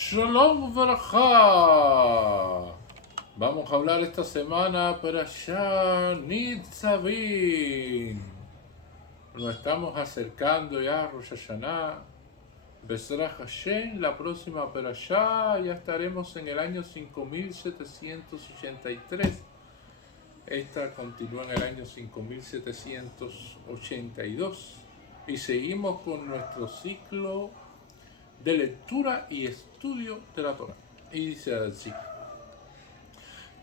Shalom Uvracha. Vamos a hablar esta semana para allá Nitzavim. Nos estamos acercando ya a Rosh Hashanah. Bezrat Hashem, la próxima para allá ya estaremos en el año 5783. Esta continúa en el año 5782. Y seguimos con nuestro ciclo de lectura y estudio de la Torah. Y dice así: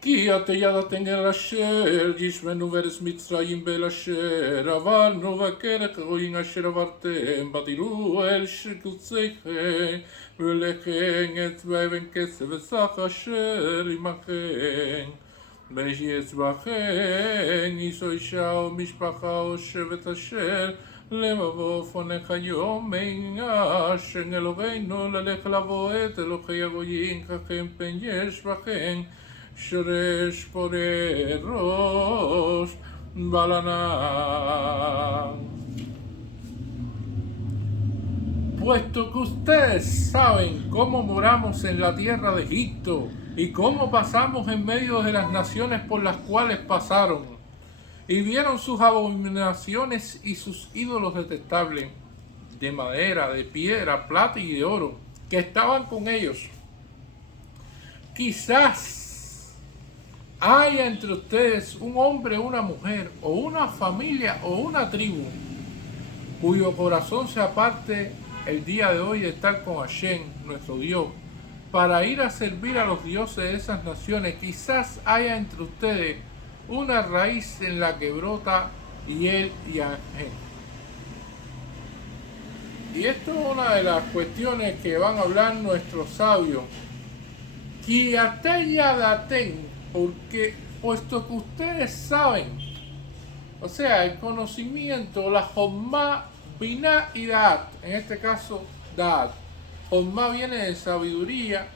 כי ידעתם אל אשר ישמנו בארץ מצרים ואל אשר עברנו וכרך רואים אשר עברתם ותראו אל שקוציכם ולכן אצבע אבן כסף וסך אשר עמכם ויצבעכם איש או אישה או משפחה או שבט אשר לבבו פונך היום מן אשר אלוהינו ללך לבוא את אלוהי הגויים ככם פן יש בכם שורש פורה ראש בלנה. Puesto que ustedes saben cómo moramos en la tierra de Egipto y cómo pasamos en medio de las naciones por las cuales pasaron, y vieron sus abominaciones y sus ídolos detestables de madera, de piedra, plata y de oro, que estaban con ellos, quizás haya entre ustedes un hombre, una mujer, o una familia, o una tribu, cuyo corazón se aparte el día de hoy de estar con Hashem, nuestro Dios, para ir a servir a los dioses de esas naciones. Quizás haya entre ustedes una raíz en la que brota hiel y ajén. Y esto es una de las cuestiones que van a hablar nuestros sabios. Daten, porque puesto que ustedes saben, o sea, el conocimiento, la Jomá, Binah y Daat, en este caso Daat. Jomá viene de sabiduría,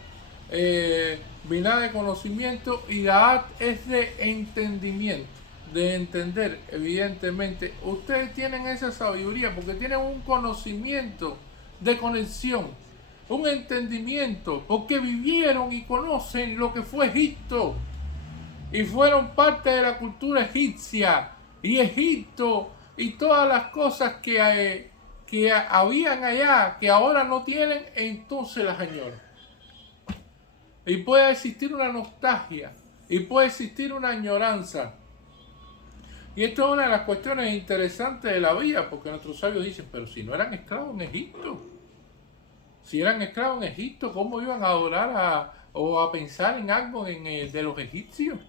Binah de conocimiento y Daat es de entendimiento, de entender. Evidentemente, ustedes tienen esa sabiduría porque tienen un conocimiento de conexión, un entendimiento, porque vivieron y conocen lo que fue Egipto y fueron parte de la cultura egipcia y Egipto y todas las cosas que habían allá, que ahora no tienen, entonces las añoran. Y puede existir una nostalgia, y puede existir una añoranza. Y esto es una de las cuestiones interesantes de la vida, porque nuestros sabios dicen, pero si no eran esclavos en Egipto, si eran esclavos en Egipto, ¿cómo iban a adorar o a pensar en algo de los egipcios?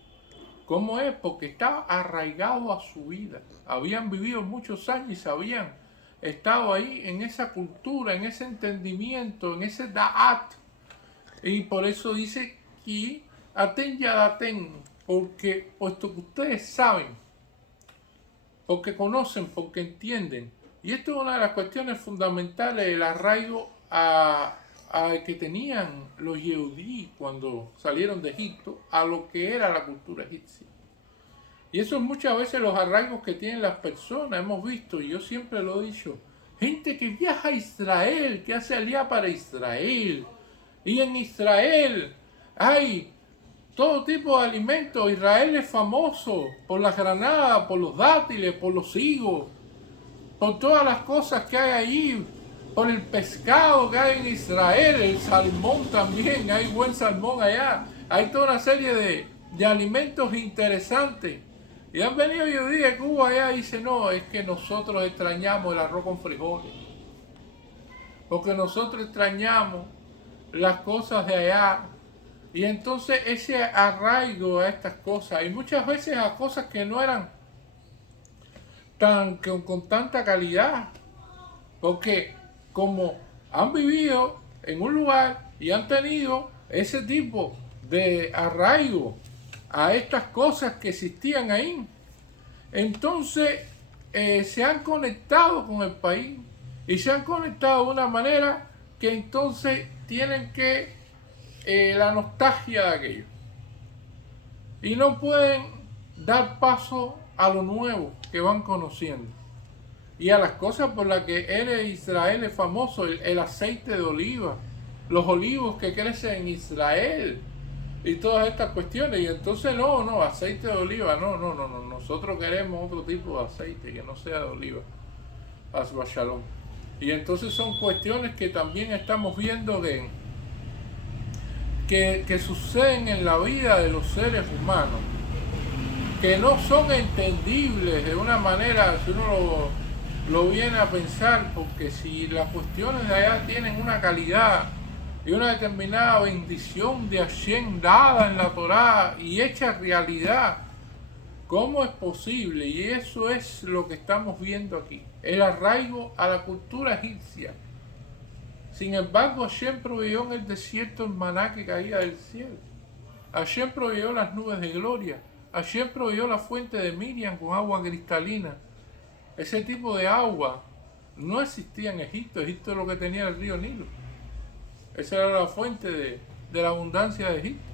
¿Cómo es? Porque estaba arraigado a su vida. Habían vivido muchos años y habían estado ahí en esa cultura, en ese entendimiento, en ese da'at. Y por eso dice que aten yadaten, porque puesto que ustedes saben, porque conocen, porque entienden. Y esto es una de las cuestiones fundamentales del arraigo que tenían los Yehudí cuando salieron de Egipto a lo que era la cultura egipcia. Y eso es muchas veces los arraigos que tienen las personas. Hemos visto, y yo siempre lo he dicho, gente que viaja a Israel, que hace alía para Israel. Y en Israel hay todo tipo de alimentos. Israel es famoso por las granadas, por los dátiles, por los higos, por todas las cosas que hay allí, por el pescado que hay en Israel, el salmón también, hay buen salmón allá. Hay toda una serie de alimentos interesantes. Y han venido judíos de Cuba allá y dicen, no, es que nosotros extrañamos el arroz con frijoles. Porque nosotros extrañamos las cosas de allá. Y entonces ese arraigo a estas cosas, y muchas veces a cosas que no eran con tanta calidad. Porque como han vivido en un lugar y han tenido ese tipo de arraigo a estas cosas que existían ahí, entonces se han conectado con el país y se han conectado de una manera que entonces tienen que la nostalgia de aquello y no pueden dar paso a lo nuevo que van conociendo. y a las cosas por las que Israel es famoso, el aceite de oliva, los olivos que crecen en Israel y todas estas cuestiones. Y entonces no, aceite de oliva, no, nosotros queremos otro tipo de aceite que no sea de oliva, Hasba Shalom. Y entonces son cuestiones que también estamos viendo que suceden en la vida de los seres humanos, que no son entendibles de una manera, si uno lo viene a pensar, porque si las cuestiones de allá tienen una calidad y una determinada bendición de Hashem dada en la Torá y hecha realidad, ¿cómo es posible? Y eso es lo que estamos viendo aquí, el arraigo a la cultura egipcia. Sin embargo, Hashem proveyó en el desierto el maná que caía del cielo. Hashem proveyó las nubes de gloria. Hashem proveyó la fuente de Miriam con agua cristalina. Ese tipo de agua no existía en Egipto. Egipto es lo que tenía el río Nilo. Esa era la fuente de la abundancia de Egipto.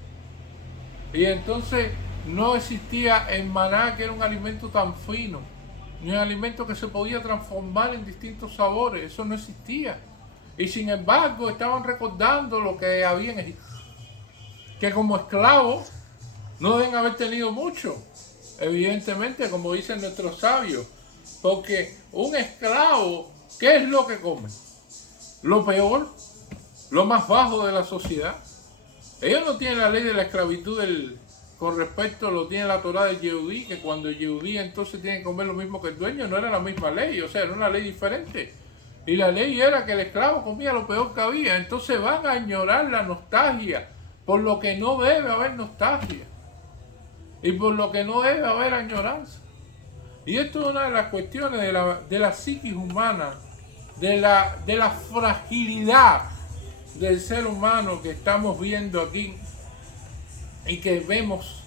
Y entonces no existía el maná, que era un alimento tan fino, ni un alimento que se podía transformar en distintos sabores. Eso no existía. Y sin embargo estaban recordando lo que había en Egipto, que como esclavos no deben haber tenido mucho, evidentemente, como dicen nuestros sabios, porque un esclavo, ¿qué es lo que come? Lo peor, lo más bajo de la sociedad. Ellos no tienen la ley de la esclavitud con respecto, lo tiene la Torá de Yehudí, que cuando el Yehudí entonces tiene que comer lo mismo que el dueño, no era la misma ley, o sea, era una ley diferente. Y la ley era que el esclavo comía lo peor que había. Entonces van a añorar la nostalgia, por lo que no debe haber nostalgia. Y por lo que no debe haber añoranza. Y esto es una de las cuestiones de la psiquis humana, de la fragilidad del ser humano que estamos viendo aquí y que vemos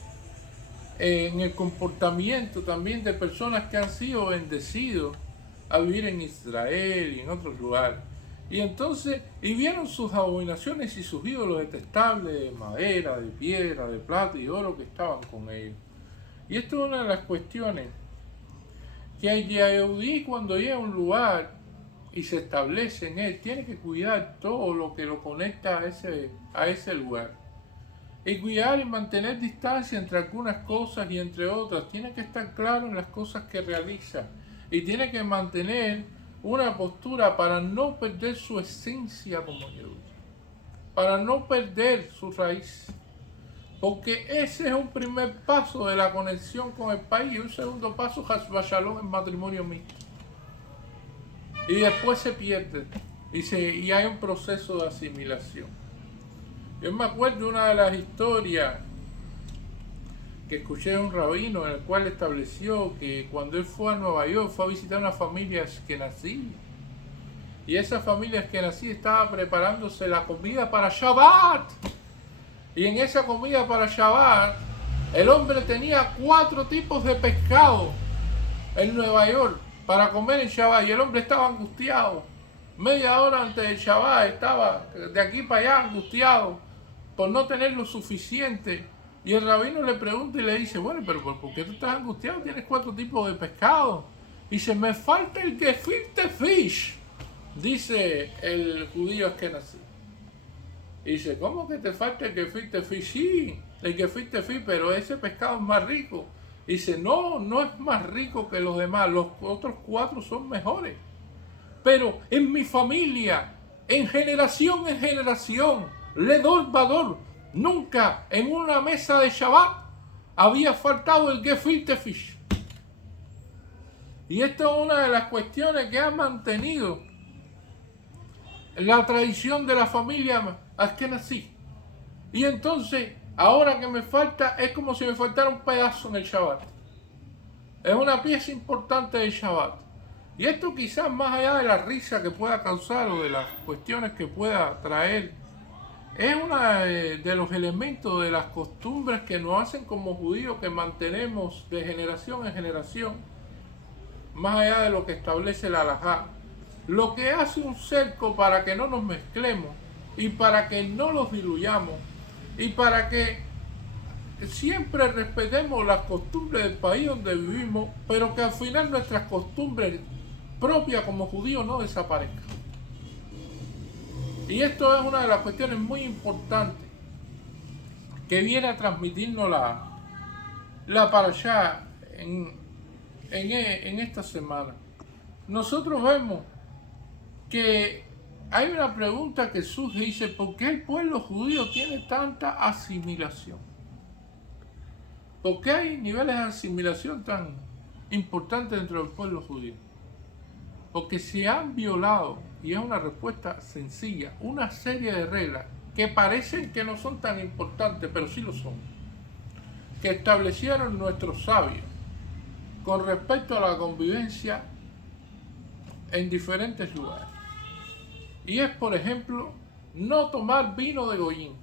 en el comportamiento también de personas que han sido bendecidos a vivir en Israel y en otros lugares. Y entonces, y vieron sus abominaciones y sus ídolos detestables de madera, de piedra, de plata y oro que estaban con ellos. Y esto es una de las cuestiones que el Yehudí, cuando llega a un lugar y se establece en él, tiene que cuidar todo lo que lo conecta a ese lugar. Y cuidar y mantener distancia entre algunas cosas y entre otras. Tiene que estar claro en las cosas que realiza. Y tiene que mantener una postura para no perder su esencia como Yehudí, para no perder su raíz. Porque ese es un primer paso de la conexión con el país, y un segundo paso, Hasba Shalom, en matrimonio mixto. Y después se pierde, y hay un proceso de asimilación. Yo me acuerdo de una de las historias que escuché de un rabino, en el cual estableció que cuando él fue a Nueva York, fue a visitar una familia ashkenazí. Y esa familia ashkenazí estaba preparándose la comida para Shabbat. Y en esa comida para Shabbat, el hombre tenía 4 tipos de pescado en Nueva York para comer en Shabbat. Y el hombre estaba angustiado. Media hora antes del Shabbat estaba de aquí para allá angustiado por no tener lo suficiente. Y el rabino le pregunta y le dice, bueno, pero ¿por qué tú estás angustiado? Tienes 4 tipos de pescado. Y dice, me falta el gefilte fish, dice el judío ashkenazí. Y dice, ¿cómo que te falta el gefilte fish? Sí, el gefilte fish, pero ese pescado es más rico. Y dice, no es más rico que los demás, los otros 4 son mejores. Pero en mi familia, en generación, ledor vador, nunca en una mesa de Shabbat había faltado el gefilte fish. Y esto es una de las cuestiones que ha mantenido la tradición de la familia ashkenazí. Y entonces, ahora que me falta, es como si me faltara un pedazo en el Shabbat. Es una pieza importante del Shabbat. Y esto quizás más allá de la risa que pueda causar o de las cuestiones que pueda traer, es uno de los elementos de las costumbres que nos hacen como judíos, que mantenemos de generación en generación, más allá de lo que establece la halajá. Lo que hace un cerco para que no nos mezclemos y para que no los diluyamos y para que siempre respetemos las costumbres del país donde vivimos, pero que al final nuestras costumbres propias como judíos no desaparezcan. Y esto es una de las cuestiones muy importantes que viene a transmitirnos la parashá en esta semana. Nosotros vemos que hay una pregunta que surge y dice, ¿por qué el pueblo judío tiene tanta asimilación? ¿Por qué hay niveles de asimilación tan importantes dentro del pueblo judío? Porque se han violado, y es una respuesta sencilla, una serie de reglas que parecen que no son tan importantes, pero sí lo son, que establecieron nuestros sabios con respecto a la convivencia en diferentes lugares. Y es, por ejemplo, no tomar vino de goyín.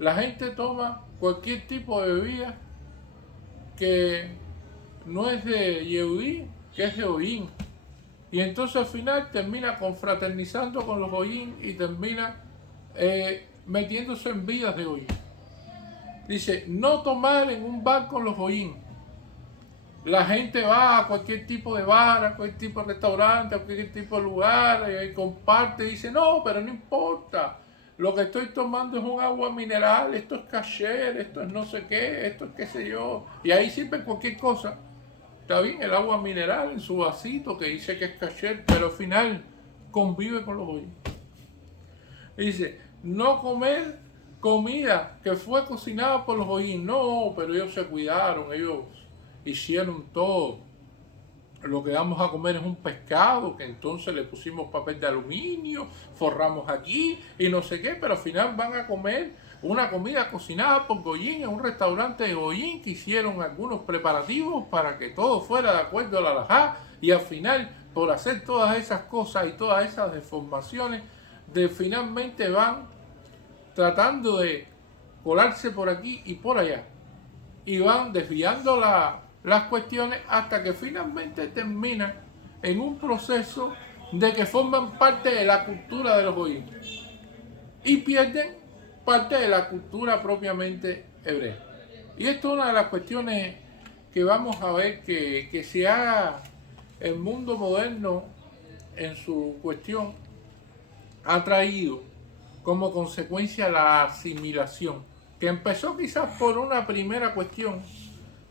La gente toma cualquier tipo de bebida que no es de Yehudí, que es de goyín. Y entonces al final termina confraternizando con los goyín y termina metiéndose en vidas de goyín. Dice, no tomar en un bar con los goyín. La gente va a cualquier tipo de bar, a cualquier tipo de restaurante, a cualquier tipo de lugar, y comparte y dice, no, pero no importa. Lo que estoy tomando es un agua mineral, esto es kasher, esto es no sé qué, esto es qué sé yo. Y ahí sirve cualquier cosa. Está bien, el agua mineral en su vasito que dice que es kasher, pero al final convive con los goyim. Dice, no comer comida que fue cocinada por los goyim. No, pero ellos se cuidaron, ellos hicieron todo. Lo que vamos a comer es un pescado que entonces le pusimos papel de aluminio, forramos aquí y no sé qué, pero al final van a comer una comida cocinada por goyim en un restaurante de goyim que hicieron algunos preparativos para que todo fuera de acuerdo a la halajá, y al final, por hacer todas esas cosas y todas esas deformaciones, finalmente van tratando de colarse por aquí y por allá y van desviando las cuestiones hasta que finalmente terminan en un proceso de que forman parte de la cultura de los goyim y pierden parte de la cultura propiamente hebrea. Y esto es una de las cuestiones que vamos a ver que se haga el mundo moderno en su cuestión ha traído como consecuencia la asimilación, que empezó quizás por una primera cuestión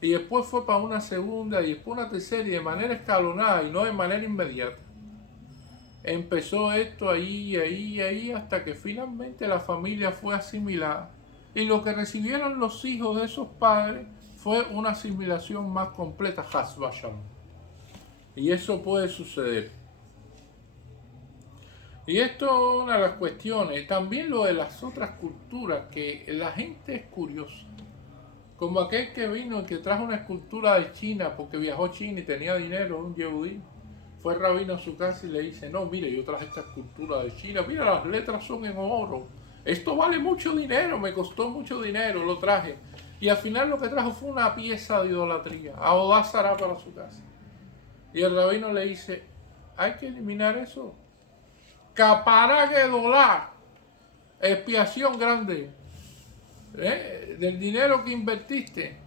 y después fue para una segunda y después una tercera y de manera escalonada y no de manera inmediata. Empezó esto ahí hasta que finalmente la familia fue asimilada y lo que recibieron los hijos de esos padres fue una asimilación más completa, Hasbasham. Y eso puede suceder. Y esto es una de las cuestiones, también lo de las otras culturas, que la gente es curiosa. Como aquel que vino y que trajo una escultura de China porque viajó a China y tenía dinero, un yehudí. Fue el rabino a su casa y le dice, no, mire, yo traje esta escultura de China, mira, las letras son en oro. Esto vale mucho dinero, me costó mucho dinero, lo traje. Y al final lo que trajo fue una pieza de idolatría, Aodazara para su casa. Y el rabino le dice, hay que eliminar eso. Capará Gedolá, expiación grande, del dinero que invertiste,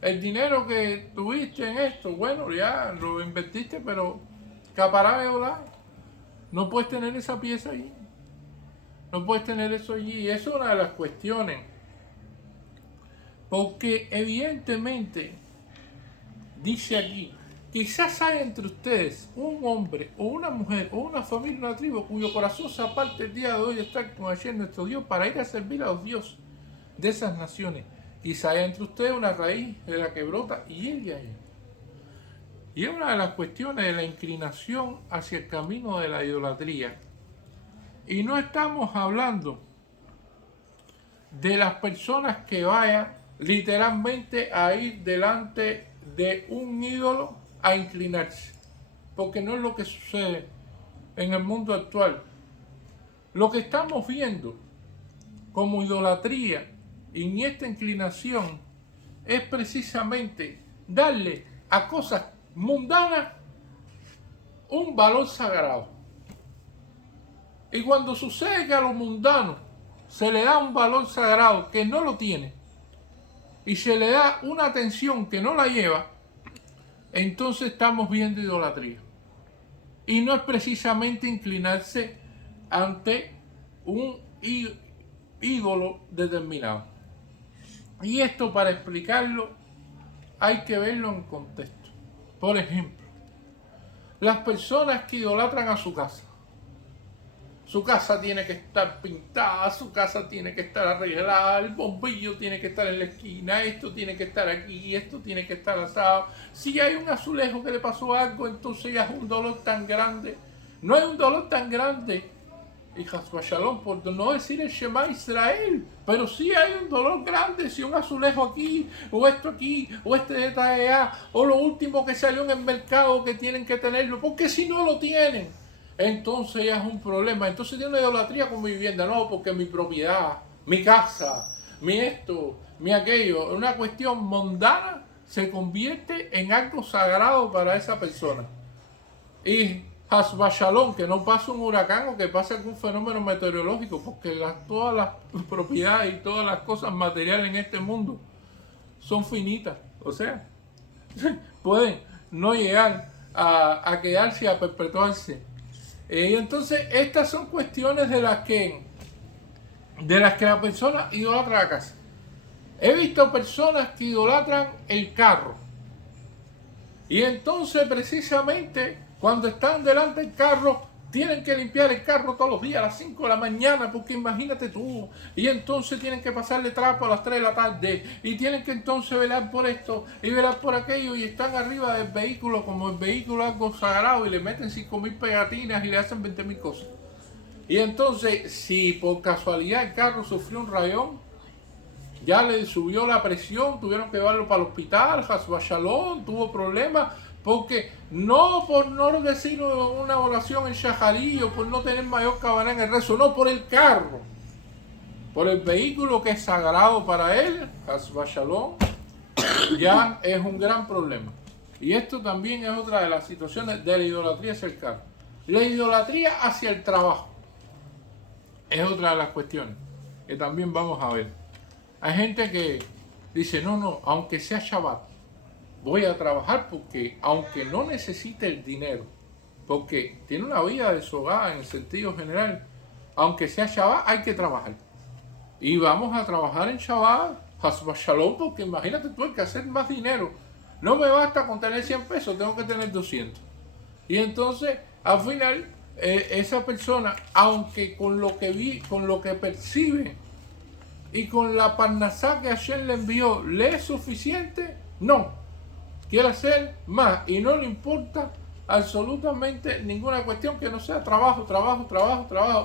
el dinero que tuviste en esto, bueno, ya lo invertiste, pero Capará Gedolá, no puedes tener esa pieza allí, no puedes tener eso allí, y eso es una de las cuestiones, porque evidentemente, dice aquí, quizás hay entre ustedes un hombre o una mujer o una familia, una tribu cuyo corazón se aparte el día de hoy de estar con Hashem nuestro Dios para ir a servir a los dioses de esas naciones. Quizás hay entre ustedes una raíz de la que brota y ella es. Y es una de las cuestiones de la inclinación hacia el camino de la idolatría. Y no estamos hablando de las personas que vayan literalmente a ir delante de un ídolo a inclinarse, porque no es lo que sucede en el mundo actual. Lo que estamos viendo como idolatría y esta inclinación es precisamente darle a cosas mundanas un valor sagrado. Y cuando sucede que a lo mundano se le da un valor sagrado que no lo tiene y se le da una atención que no la lleva, entonces estamos viendo idolatría. Y no es precisamente inclinarse ante un ídolo determinado. Y esto, para explicarlo, hay que verlo en contexto. Por ejemplo, las personas que idolatran a su casa. Su casa tiene que estar pintada, su casa tiene que estar arreglada, el bombillo tiene que estar en la esquina, esto tiene que estar aquí, esto tiene que estar asado. Si hay un azulejo que le pasó algo, entonces ya es un dolor tan grande. No hay un dolor tan grande, y Shalom, por no decir el Shema Israel, pero sí hay un dolor grande si un azulejo aquí, o esto aquí, o este detalle allá, o lo último que salió en el mercado que tienen que tenerlo, porque si no lo tienen, entonces ya es un problema. Entonces tiene una idolatría con mi vivienda, no, porque mi propiedad, mi casa, mi esto, mi aquello, una cuestión mundana se convierte en algo sagrado para esa persona. Y Shalom, que no pase un huracán o que pase algún fenómeno meteorológico, porque todas las propiedades y todas las cosas materiales en este mundo son finitas, o sea, pueden no llegar a quedarse y a perpetuarse. Y entonces estas son cuestiones de las que la persona idolatra la casa. He visto personas que idolatran el carro. Y entonces precisamente cuando están delante del carro, tienen que limpiar el carro todos los días a las 5 de la mañana, porque imagínate tú. Y entonces tienen que pasarle trapo a las 3 de la tarde. Y tienen que entonces velar por esto y velar por aquello. Y están arriba del vehículo como el vehículo es algo sagrado. Y le meten 5.000 pegatinas y le hacen 20.000 cosas. Y entonces, si por casualidad el carro sufrió un rayón, ya le subió la presión, tuvieron que llevarlo para el hospital, Shalom, tuvo problemas. Porque no por no decir una oración en Shaharí o por no tener mayor cabana en el rezo, no, por el carro, por el vehículo que es sagrado para él, Shalom, ya es un gran problema. Y esto también es otra de las situaciones de la idolatría hacia el carro. La idolatría hacia el trabajo es otra de las cuestiones que también vamos a ver. Hay gente que dice, no, aunque sea Shabbat, voy a trabajar porque, aunque no necesite el dinero, porque tiene una vida deshogada en el sentido general, aunque sea Shabbat, hay que trabajar. Y vamos a trabajar en Shabbat, Shalom, porque imagínate tú, hay que hacer más dinero. No me basta con tener 100 pesos, tengo que tener 200. Y entonces, al final, esa persona, aunque con lo que percibe y con la parnasá que Hashem le envió, ¿le es suficiente? No. Quiere hacer más y no le importa absolutamente ninguna cuestión que no sea trabajo.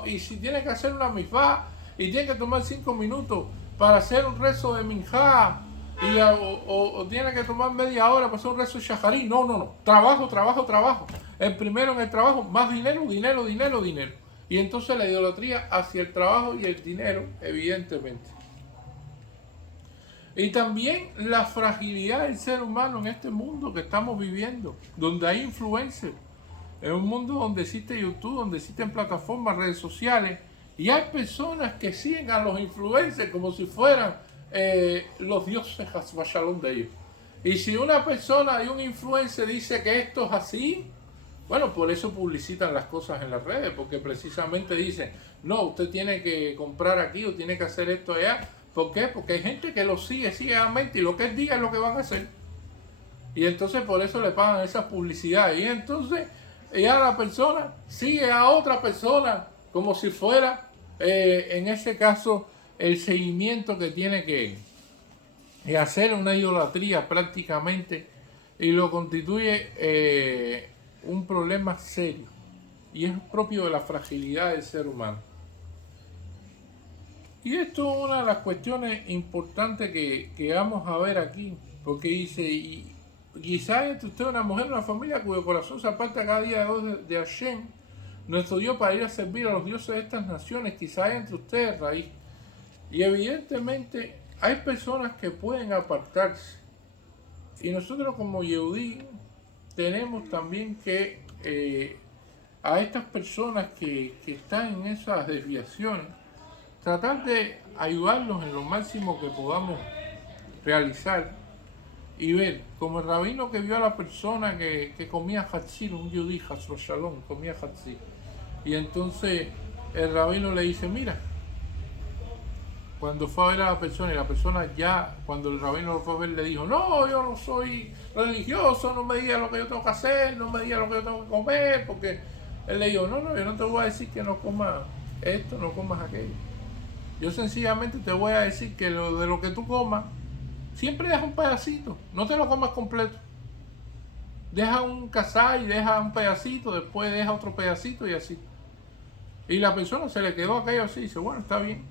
Y si tiene que hacer una mifá y tiene que tomar 5 minutos para hacer un rezo de minjá o tiene que tomar media hora para hacer un rezo de shaharí, no. Trabajo. El primero en el trabajo, más dinero. Y entonces la idolatría hacia el trabajo y el dinero, evidentemente. Y también la fragilidad del ser humano en este mundo que estamos viviendo, donde hay influencers, en un mundo donde existe YouTube, donde existen plataformas, redes sociales, y hay personas que siguen a los influencers como si fueran los dioses Shalom de ellos. Y si una persona y un influencer dice que esto es así, bueno, por eso publicitan las cosas en las redes, porque precisamente dicen, no, usted tiene que comprar aquí o tiene que hacer esto allá. ¿Por qué? Porque hay gente que lo sigue ciegamente y lo que él diga es lo que van a hacer. Y entonces por eso le pagan esas publicidades. Y entonces ya la persona sigue a otra persona como si fuera, en ese caso, el seguimiento que tiene que hacer una idolatría prácticamente y lo constituye un problema serio. Y es propio de la fragilidad del ser humano. Y esto es una de las cuestiones importantes que vamos a ver aquí, porque dice, y quizás entre usted una mujer, una familia cuyo corazón se aparta cada día de Hashem, nuestro Dios, para ir a servir a los dioses de estas naciones, quizás entre ustedes raíz. Y evidentemente hay personas que pueden apartarse. Y nosotros como Yehudí tenemos también que a estas personas que están en esas desviaciones, tratar de ayudarlos en lo máximo que podamos realizar y ver, como el rabino que vio a la persona que comía hatzir, un yudí, Shalom, comía hatzir. Y entonces el rabino le dice, mira, cuando fue a ver a la persona y la persona ya, cuando el rabino lo fue a ver, le dijo, no, yo no soy religioso, no me digas lo que yo tengo que hacer, no me digas lo que yo tengo que comer, porque él le dijo, no, yo no te voy a decir que no comas esto, no comas aquello. Yo sencillamente te voy a decir que de lo que tú comas, siempre deja un pedacito, no te lo comas completo. Deja un casay, deja un pedacito, después deja otro pedacito y así. Y la persona se le quedó aquello así y dice, bueno, está bien.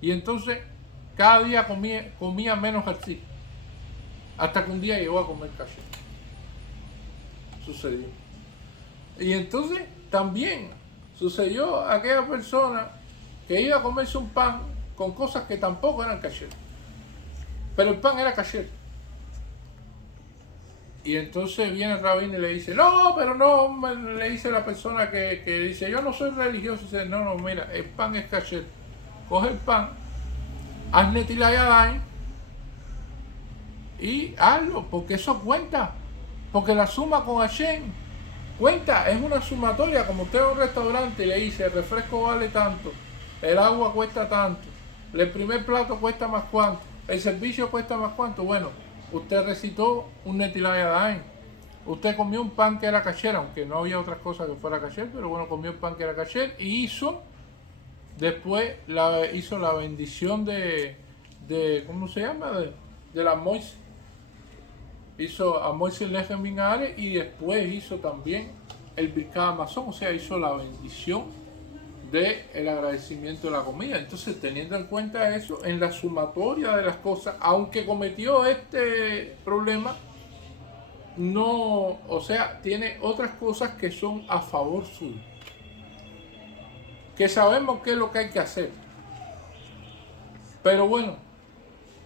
Y entonces cada día comía menos así. Hasta que un día llegó a comer kasher. Sucedió. Y entonces también sucedió aquella persona que iba a comerse un pan con cosas que tampoco eran kasher. Pero el pan era kasher. Y entonces viene el rabino y le dice, no, pero no, le dice la persona que dice, yo no soy religioso. Y dice, no, mira, el pan es kasher. Coge el pan, haz netilat yadayim y hazlo, porque eso cuenta. Porque la suma con Hashem cuenta, es una sumatoria. Como usted va a un restaurante y le dice, el refresco vale tanto, el agua cuesta tanto, el primer plato cuesta más cuánto, el servicio cuesta más cuánto. Bueno, usted recitó un netilat yadayim, usted comió un pan que era kasher, aunque no había otras cosas que fuera kasher, pero bueno, comió un pan que era kasher y hizo la bendición de ¿cómo se llama? De la Moisés. Hizo a Moisés Lechem Min Haaretz y después hizo también el Birkat Hamazon, o sea, hizo la bendición del agradecimiento de la comida. Entonces, teniendo en cuenta eso, en la sumatoria de las cosas, aunque cometió este problema, no, o sea, tiene otras cosas que son a favor suyo, que sabemos qué es lo que hay que hacer. Pero bueno,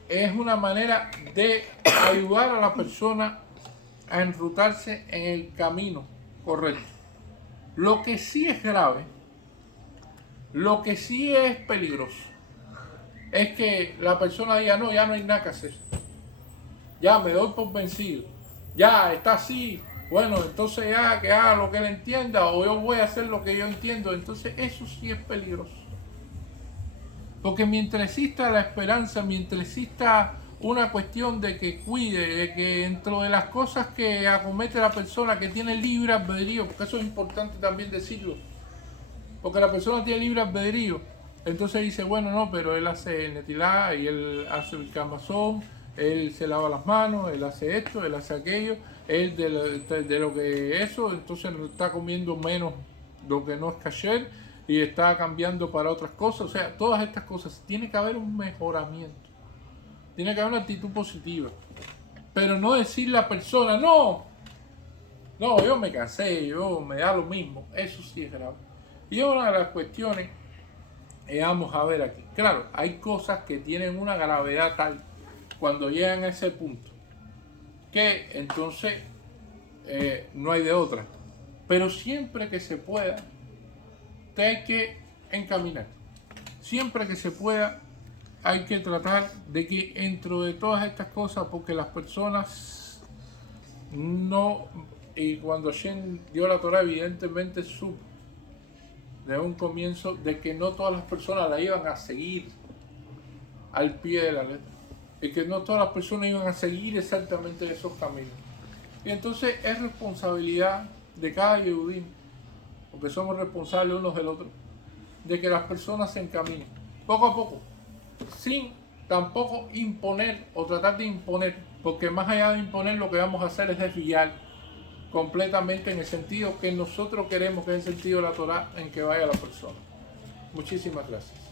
es una manera de ayudar a la persona a enrutarse en el camino correcto. Lo que sí es grave, lo que sí es peligroso, es que la persona diga, no, ya no hay nada que hacer. Ya me doy por vencido. Ya está así. Bueno, entonces ya que haga lo que él entienda o yo voy a hacer lo que yo entiendo. Entonces eso sí es peligroso. Porque mientras exista la esperanza, mientras exista una cuestión de que cuide, de que dentro de las cosas que acomete la persona que tiene libre albedrío, porque eso es importante también decirlo, porque la persona tiene libre albedrío, entonces dice, bueno, no, pero él hace el netilat y él hace el Birkat Hamazon, él se lava las manos, él hace esto, él hace aquello, él de lo que eso, entonces está comiendo menos lo que no es kasher y está cambiando para otras cosas. O sea, todas estas cosas, tiene que haber un mejoramiento, tiene que haber una actitud positiva, pero no decirle a la persona, no, yo me cansé, yo me da lo mismo. Eso sí es grave. Y una de las cuestiones vamos a ver aquí, claro, hay cosas que tienen una gravedad tal cuando llegan a ese punto que entonces no hay de otra, pero siempre que se pueda te hay que encaminar, siempre que se pueda hay que tratar de que dentro de todas estas cosas, porque las personas no, y cuando Hashem dio la Torah evidentemente supo de un comienzo de que no todas las personas la iban a seguir al pie de la letra, y que no todas las personas iban a seguir exactamente esos caminos. Y entonces es responsabilidad de cada Yehudim, porque somos responsables unos del otro, de que las personas se encaminen poco a poco, sin tampoco imponer o tratar de imponer, porque más allá de imponer lo que vamos a hacer es desviar completamente en el sentido que nosotros queremos, que es el sentido de la Torah en que vaya la persona. Muchísimas gracias.